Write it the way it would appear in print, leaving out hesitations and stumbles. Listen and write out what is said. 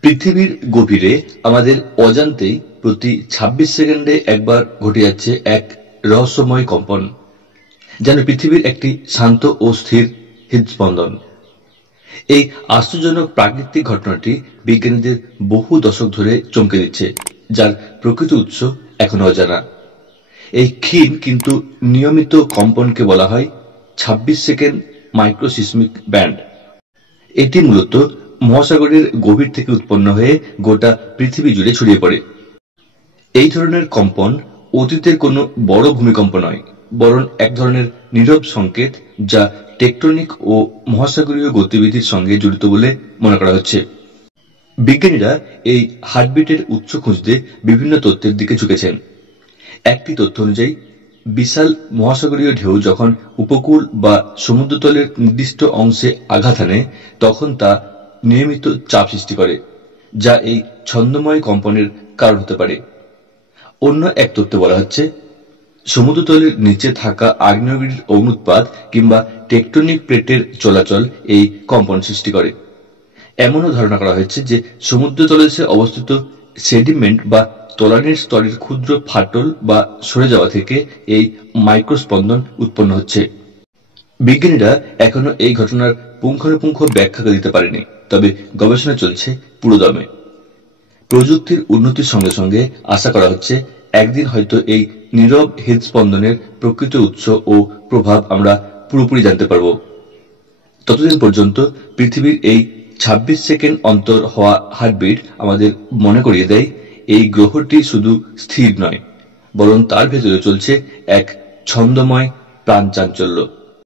পৃথিবীর গভীরে আমাদের অজান্তেই প্রতি ২৬ সেকেন্ডে একবার ঘটে যাচ্ছে এক রহস্যময় কম্পন, যেন পৃথিবীর একটি শান্ত ও স্থির হৃদস্পন্দন। এই আশ্চর্যজনক প্রাকৃতিক ঘটনাটি বিজ্ঞানীদের বহু দশক ধরে চমকে দিচ্ছে, যার প্রকৃত উৎস এখনো অজানা। এই ক্ষীণ কিন্তু নিয়মিত কম্পনকে বলা হয় ২৬ সেকেন্ড মাইক্রোসিসমিক ব্যান্ড। এটি মূলত মহাসাগরের গভীর থেকে উৎপন্ন হয়ে গোটা পৃথিবী জুড়ে ছড়িয়ে পড়ে। এই ধরনের কম্পন অতীতের কোনো বড় ভূমিকম্প নয়, বরং এক ধরনের নীরব সংকেত, যা টেকটনিক ও মহাসাগরীয় গতিবিধির সঙ্গে জড়িত বলে মনে করা হচ্ছে। বিজ্ঞানীরা এই হার্টবিটের উৎস খুঁজতে বিভিন্ন তথ্যের দিকে ঝুঁকেছেন। একটি তথ্য অনুযায়ী, বিশাল মহাসাগরীয় ঢেউ যখন উপকূল বা সমুদ্রতলের নির্দিষ্ট অংশে আঘাত হানে, তখন তা নিয়মিত চাপ সৃষ্টি করে, যা এই ছন্দময় কম্পনের কারণ হতে পারে। অন্য এক তথ্যে বলা হচ্ছে, সমুদ্রতলের নিচে থাকা আগ্নেয়গিরির অগ্ন্যুৎপাত কিংবা টেকটনিক প্লেটের চলাচল এই কম্পন সৃষ্টি করে। এমনও ধারণা করা হয়েছে যে সমুদ্রতলদেশে অবস্থিত সেডিমেন্ট বা তলানির স্তরের ক্ষুদ্র ফাটল বা সরে যাওয়া থেকে এই মাইক্রোস্পন্দন উৎপন্ন হচ্ছে। বিজ্ঞানীরা এখনো এই ঘটনার পুঙ্খানুপুঙ্খ ব্যাখ্যা দিতে পারেনি, তবে গবেষণা চলছে পুরোদমে। প্রযুক্তির উন্নতির সঙ্গে সঙ্গে আশা করা হচ্ছে একদিন হয়তো এই নীরব হৃদস্পন্দনের প্রকৃত উৎস ও প্রভাব আমরা পুরোপুরি জানতে পারব। ততদিন পর্যন্ত পৃথিবীর এই ২৬ সেকেন্ড অন্তর হওয়া হার্টবিট আমাদের মনে করিয়ে দেয়, এই গ্রহটি শুধু স্থির নয়, বরং তার ভেতরে চলছে এক ছন্দময় প্রাণচাঞ্চল্য।